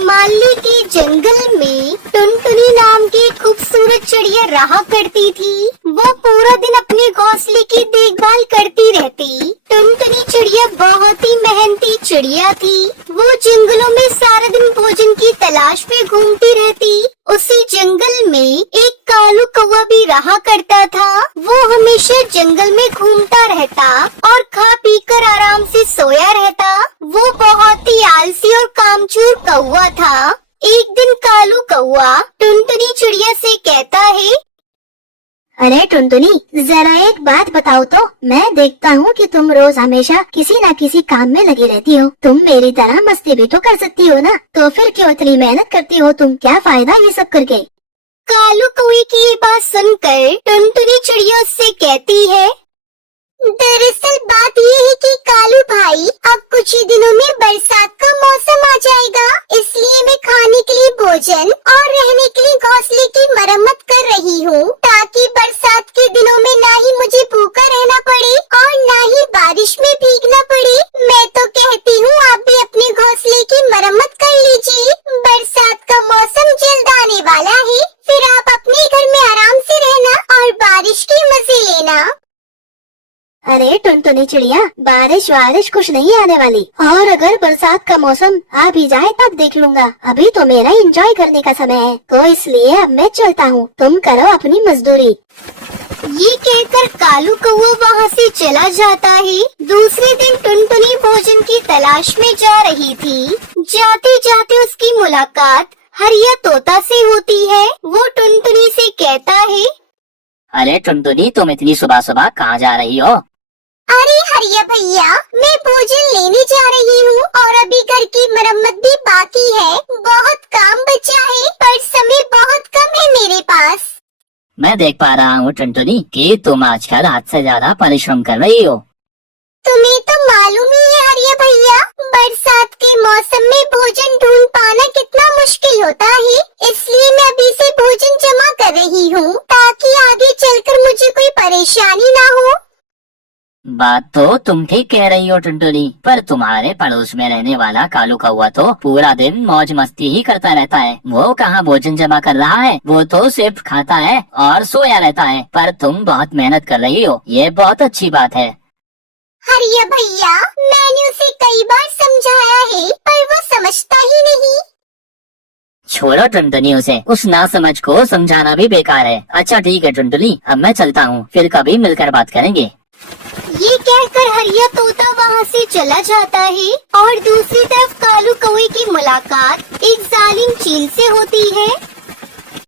हिमालय के जंगल में टुनटुनी नाम की एक खूबसूरत चिड़िया रहा करती थी। वो पूरा दिन अपने घोंसले की देखभाल करती रहती। टुनटुनी चिड़िया बहुत ही मेहनती चिड़िया थी। वो जंगलों में सारा दिन भोजन की तलाश में घूमती रहती। उसी जंगल में एक कालू कौवा भी रहा करता था। वो हमेशा जंगल में घूमता रहता और खा पी कर आराम से सोया रहता। वो बहुत ही आलसी और कामचोर कौवा था। एक दिन कालू कौवा टुनटुनी चिड़िया से कहता है, अरे टुनटुनी, जरा एक बात बताओ तो। मैं देखता हूँ कि तुम रोज हमेशा किसी न किसी काम में लगी रहती हो। तुम मेरी तरह मस्ती भी तो कर सकती हो ना, तो फिर क्यों इतनी मेहनत करती हो तुम? क्या फायदा ये सब करके? कालू कौवे की ये बात सुनकर टुनटुनी चिड़िया उससे कहती है, दरअसल बात ये है कि कालू भाई, अब कुछ ही दिनों में बरसात का मौसम आ जाएगा, इसलिए मैं खाने के लिए भोजन और रहने के लिए घोंसले की मरम्मत कर रही हूँ, ताकि बरसात के दिनों में ना ही मुझे भूखा रहना पड़े और ना ही बारिश में भीगना पड़े। मैं तो कहती हूँ आप भी अपने घोंसले की मरम्मत कर लीजिए। बरसात का मौसम जल्द आने वाला है, फिर आप अपने घर में आराम से रहना और बारिश के मजे लेना। अरे टुनटुनी चिड़िया, बारिश वारिश कुछ नहीं आने वाली, और अगर बरसात का मौसम आ भी जाए तब देख लूंगा। अभी तो मेरा एंजॉय करने का समय है, तो इसलिए अब मैं चलता हूँ। तुम करो अपनी मजदूरी। ये कहकर कालू कौवा वहाँ से चला जाता है। दूसरे दिन टुनटुनी भोजन की तलाश में जा रही थी। जाते जाते उसकी मुलाकात हरिया तोता से होती है। वो टुनटुनी से कहता है, अरे टुनटुनी, तुम इतनी सुबह सुबह कहाँ जा रही हो? अरे हरिया भैया, मैं भोजन लेने जा रही हूँ और अभी घर की मरम्मत भी बाकी है। बहुत काम बचा है, पर समय बहुत कम है मेरे पास। मैं देख पा रहा हूँ टुनटुनी कि तुम आजकल हद से ज्यादा परिश्रम कर रही हो। तुम्हें तो मालूम ही है हरिया भैया, बरसात के मौसम में भोजन ढूंढ पाना कितना मुश्किल होता है, इसलिए मैं अभी से भोजन जमा कर रही हूँ, ताकि आगे चलकर मुझे कोई परेशानी ना हो। बात तो तुम ठीक कह रही हो टुनटुनी, पर तुम्हारे पड़ोस में रहने वाला कालू कौवा तो पूरा दिन मौज मस्ती ही करता रहता है। वो कहाँ भोजन जमा कर रहा है, वो तो सिर्फ खाता है और सोया रहता है। पर तुम बहुत मेहनत कर रही हो, ये बहुत अच्छी बात है। हरिया भैया, मैंने उसे कई बार समझाया है, पर वो समझता ही नहीं। छोड़ो टुनटुनी, उसे उस नासमझ को समझाना भी बेकार है। अच्छा ठीक है टुनटुनी, अब मैं चलता हूँ, फिर कभी मिलकर बात करेंगे। ये कहकर हरिया तोता वहाँ से चला जाता है और दूसरी तरफ कालू कौवे की मुलाकात एक जालिम चील से होती है।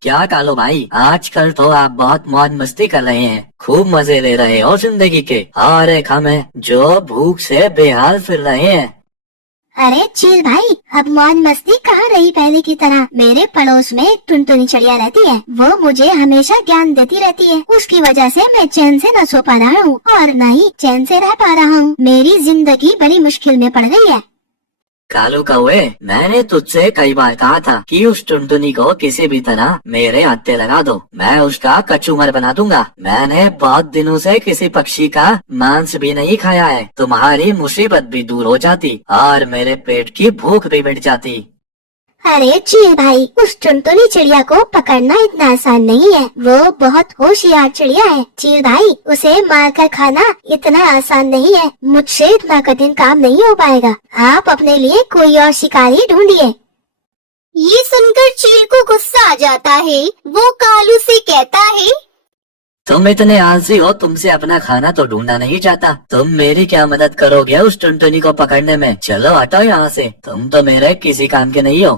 क्या कालू भाई, आजकल तो आप बहुत मौज मस्ती कर रहे हैं, खूब मजे ले रहे हो जिंदगी के, और एक हम हैं जो भूख से बेहाल फिर रहे हैं। अरे चील भाई, अब मौज मस्ती कहाँ रही पहले की तरह। मेरे पड़ोस में एक टुनटुनी चिड़िया रहती है, वो मुझे हमेशा ज्ञान देती रहती है। उसकी वजह से मैं चैन से न सो पा रहा हूँ और न ही चैन से रह पा रहा हूँ। मेरी जिंदगी बड़ी मुश्किल में पड़ गई है। कालू कौवे, मैंने तुझसे कई बार कहा था कि उस टुनटुनी को किसी भी तरह मेरे हत्थे लगा दो, मैं उसका कचूमर बना दूंगा। मैंने बहुत दिनों से किसी पक्षी का मांस भी नहीं खाया है, तुम्हारी मुसीबत भी दूर हो जाती और मेरे पेट की भूख भी मिट जाती। अरे चील भाई, उस टुनटुनी चिड़िया को पकड़ना इतना आसान नहीं है। वो बहुत होशियार चिड़िया है। चील भाई, उसे मारकर खाना इतना आसान नहीं है। मुझसे इतना कठिन काम नहीं हो पाएगा। आप अपने लिए कोई और शिकारी ढूंढिए। ये सुनकर चील को गुस्सा आ जाता है। वो कालू से कहता है, तुम इतने आलसी हो, तुमसे अपना खाना तो ढूंढना नहीं चाहता। तुम मेरी क्या मदद करोगे उस टुनटुनी को पकड़ने में? चलो हटो यहाँ से, तुम तो मेरे किसी काम के नहीं हो।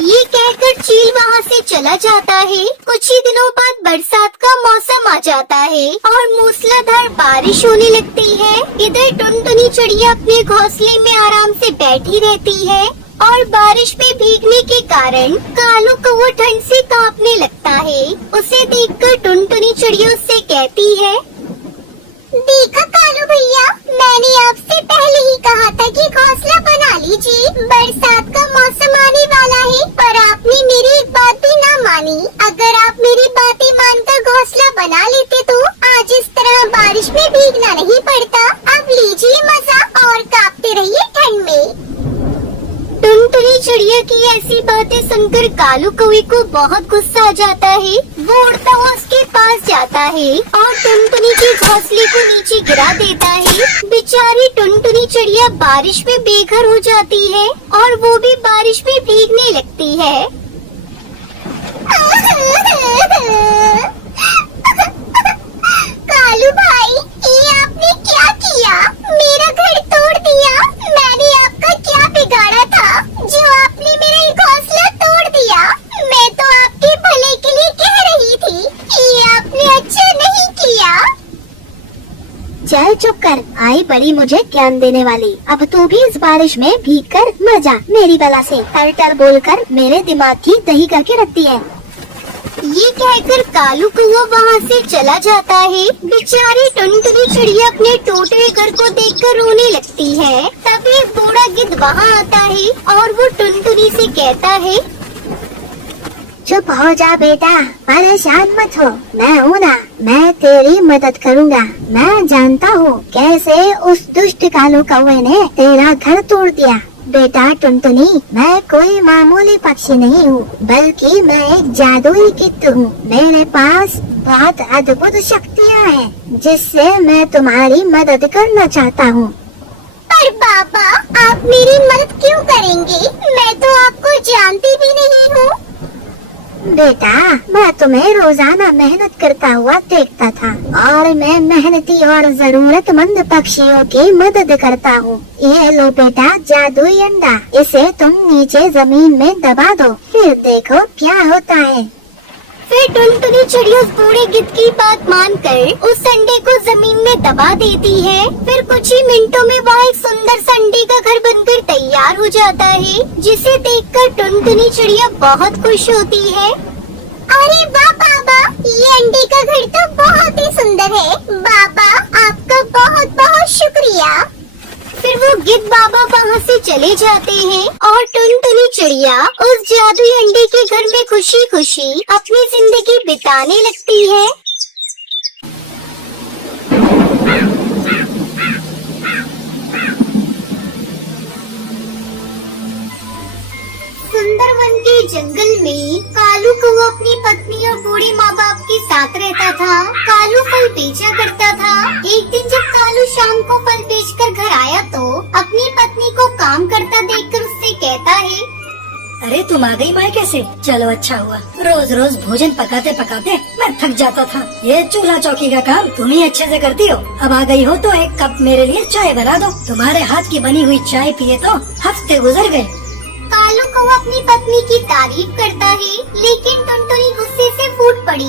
ये कहकर चील वहाँ से चला जाता है। कुछ ही दिनों बाद बरसात का मौसम आ जाता है और मूसलाधार बारिश होने लगती है। इधर टुनटुनी चिड़िया अपने घोंसले में आराम से बैठी रहती है और बारिश में भीगने के कारण कालू कौवा ठंड से कांपने लगता है। उसे देखकर टुनटुनी चिड़िया उससे कहती है, देखा कालू भैया, मैंने आपसे पहले ही कहा था कि घोंसला बना लीजिए, बरसात का मौसम आने वाला है, पर आपने मेरी एक बात भी ना मानी। अगर आप मेरी बातें मानकर घोंसला बना लेते तो आज इस तरह बारिश में भीगना नहीं पड़ता। अब लीजिए मजा और कांपते रहिए ठंड में। टुनटुनी चिड़िया की ऐसी बातें सुनकर कालू कौवे को बहुत गुस्सा आ जाता है। वो उड़ता हुआ उसके पास जाता है और टुनटुनी के घोंसले को नीचे गिरा देता है। बेचारी टुनटुनी चिड़िया बारिश में बेघर हो जाती है और वो भी बारिश में भीगने लगती है। कालू भाई, ये आपने क्या किया? मेरा घर तोड़ दिया। मैंने आपका क्या बिगाड़ा था जो आपने मेरा ये घोंसला तोड़ दिया? मैं तो आपके भले के लिए कह रही थी, ये आपने अच्छा नहीं किया। चल चुप कर, आई बड़ी मुझे ज्ञान देने वाली। अब तू भी इस बारिश में भीग कर मर जा मेरी बला से। टर्टल बोलकर मेरे दिमाग की दही करके रखती है। ये कहकर कालू कौवा वहाँ से चला जाता है। बेचारी टुनटुनी चिड़िया अपने टूटे घर को देखकर रोने लगती है। तभी एक बूढ़ा गिद्ध वहाँ आता है और वो टुनटुनी से कहता है, चुप हो जा बेटा, परेशान मत हो। मैं हूँ ना, मैं तेरी मदद करूँगा। मैं जानता हूँ कैसे उस दुष्ट कालू कौवे ने तेरा घर तोड़ दिया। बेटा टुनटुनी, मैं कोई मामूली पक्षी नहीं हूँ, बल्कि मैं एक जादुई गिद्ध हूँ। मेरे पास बहुत अद्भुत शक्तियाँ हैं, जिससे मैं तुम्हारी मदद करना चाहता हूँ। पर पापा, आप मेरी मदद क्यों करेंगे? मैं तो आपको जानती भी नहीं हूँ। बेटा, मैं तुम्हें रोजाना मेहनत करता हुआ देखता था और मैं मेहनती और जरूरतमंद पक्षियों की मदद करता हूँ। ये लो बेटा जादुई अंडा, इसे तुम नीचे जमीन में दबा दो, फिर देखो क्या होता है। फिर टुनटुनी चिड़िया उस बूढ़े गिद्ध की बात मानकर उस अंडे को जमीन में दबा देती है। फिर कुछ ही मिनटों में वहाँ एक सुंदर सा अंडे का घर बनकर तैयार हो जाता है, जिसे देखकर टुनटुनी चिड़िया बहुत खुश होती है। अरे वाह बाबा, ये अंडे का घर तो बहुत ही सुंदर है। बाबा, आपका बहुत बहुत शुक्रिया। फिर वो गिद्ध बाबा वहाँ से चले जाते हैं और टुनटुनी चिड़िया उस जादुई अंडे के घर में खुशी खुशी अपनी जिंदगी बिताने लगती है। सुंदरवन के जंगल में कालू कौवा अपनी पत्नी और बूढ़े माँ बाप के साथ रहता था। कालू फल बेचा करता था। एक दिन जब कालू शाम को फल बेचकर घर आया तो अपनी पत्नी को काम करता देखकर उससे कहता है, अरे तुम आ गई मायके से, चलो अच्छा हुआ। रोज रोज भोजन पकाते पकाते मैं थक जाता था। ये चूल्हा चौकी का काम तुम ही अच्छे से करती हो। अब आ गई हो तो एक कप मेरे लिए चाय बना दो। तुम्हारे हाथ की बनी हुई चाय पिए तो हफ्ते गुजर गए। कालू कौवा अपनी पत्नी की तारीफ करता है, लेकिन टुनटुनी गुस्से से फूट पड़ी।